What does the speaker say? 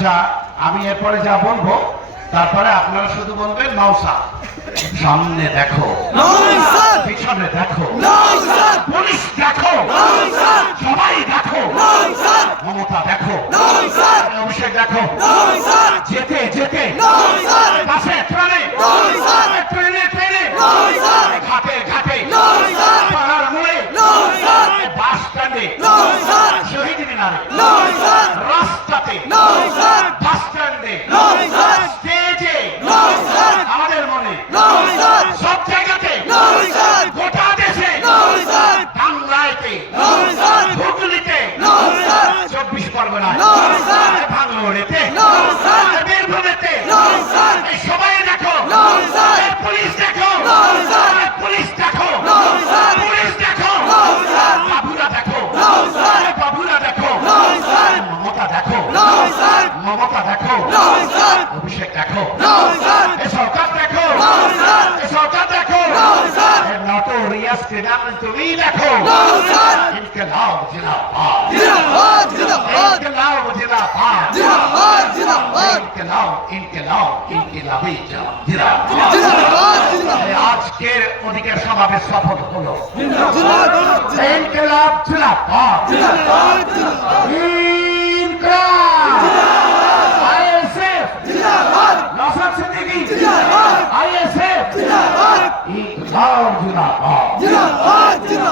আচ্ছা আমি এরপরে যা বলব তারপরে আপনারা শুধু বলবেন নৌসা সামনে দেখো। পিছনে দেখো। পুলিশ দেখো। সবাই দেখো। মমতা দেখো। অভিষেক দেখো। যেতে যেতে। বাসে ট্রেনে। ট্রেনে ট্রেনে। ঘাটে ঘাটে। পাড়ার মোড়ে। বাস স্ট্যান্ডে। শহীদ মিনারে। রাস্তাতে। বাস স্ট্যান্ডে স্টেজে। আমাদের মনে। সব জায়গাতে। গোটা দেশে। বাংলাতে হুগলিতে। চব্বিশ পরগনায়। ভাঙড়েতে বীরভূমেতে এই সবাই দেখো এই পুলিশ দেখো এই পুলিশ দেখো পুলিশ দেখো বাবুরা দেখো এই বাবুরা দেখো মমতা দেখো। মমতা দেখো। অভিষেক দেখো। সরকার দেখো। সরকার দেখো। নটোরিয়াস ক্রিমিনাল তুমি দেখো। ইনকলাব জিন্দাবাদ ইনকলাব জিন্দাবাদ ইনকলাব ইনকলাব ইনকলাবি জিন্দাবাদ এই আজকের অধিকার সমাবেশ সফল হলো। ইনকলাব জিন্দাবাদ ইনকলাব চাও জিন্দাবাদ জিন্দাবাদ।